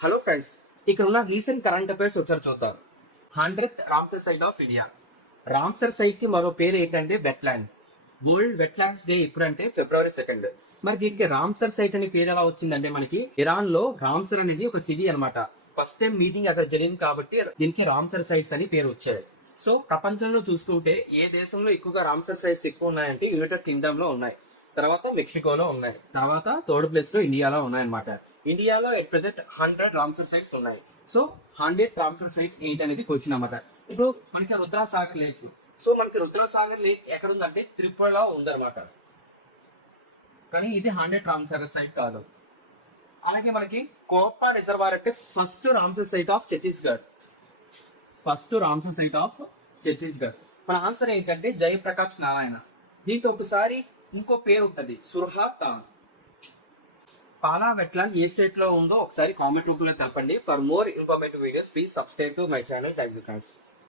Hello friends, ఇక్కడ ఉన్న recent current affairs ఒకసారి చూద్దాం. 100th Ramsar site of India. Ramsar site కి మరో పేరు ఏంటంటే వెట్లాండ్. వరల్డ్ వెట్లాండ్స్ డే ఎప్పుడంటే February 2. మరి దీనికి రామ్సర్ సైట్ అనే పేరు ఎలా వచ్చిందంటే మనకి ఇరాన్ లో రామ్సర్ అనేది ఒక సిటీ అనమాట. ఫస్ట్ టైం మీటింగ్ అక్కడ జరిగింది కాబట్టి దీనికి రామ్సర్ సైట్స్ అని పేరు వచ్చాయి. సో ప్రపంచంలో చూసుకుంటే ఏ దేశంలో ఎక్కువగా రామ్సర్ సైట్స్ ఎక్కువ ఉన్నాయంటే యునైటెడ్ కింగ్డమ్ లో ఉన్నాయి, తర్వాత మెక్సికోలో ఉన్నాయి, తర్వాత థర్డ్ ప్లేస్ లో ఇండియాలో ఉన్నాయన్నమాట. ఇండియాలో ఎట్ ప్రెసెంట్ 100 రామ్సర్ సైట్స్ ఉన్నాయి. సో 100 రామ్సర్ సైట్ ఏంటి అనేది క్వశ్చన్ అన్నమాట. ఇప్పుడు మనకి రుద్రసాగర్ లేక్. సో మనకి రుద్రసాగర్ లేక్ ఎక్కడ ఉందంటే త్రిపురలో ఉందన్నమాట. కానీ ఇది 100 రామ్సర్ సైట్ కాదు. అలాగే మనకి కోపా రిజర్వాయర్ అంటే first Ramsar site of Chhattisgarh. First Ramsar site of Chhattisgarh. మన ఆన్సర్ ఏంటంటే జయప్రకాష్ నారాయణ. దీంతో ఒకసారి ఇంకో పేరు ఉంటుంది, సుర్హాతాన్. పాలా వెట్లాండ్ ఏ స్టేట్ లో ఉందో ఒకసారి కామెంట్ రూపంలో తెలపండి. For more informative videos please subscribe to my channel. Thank you friends.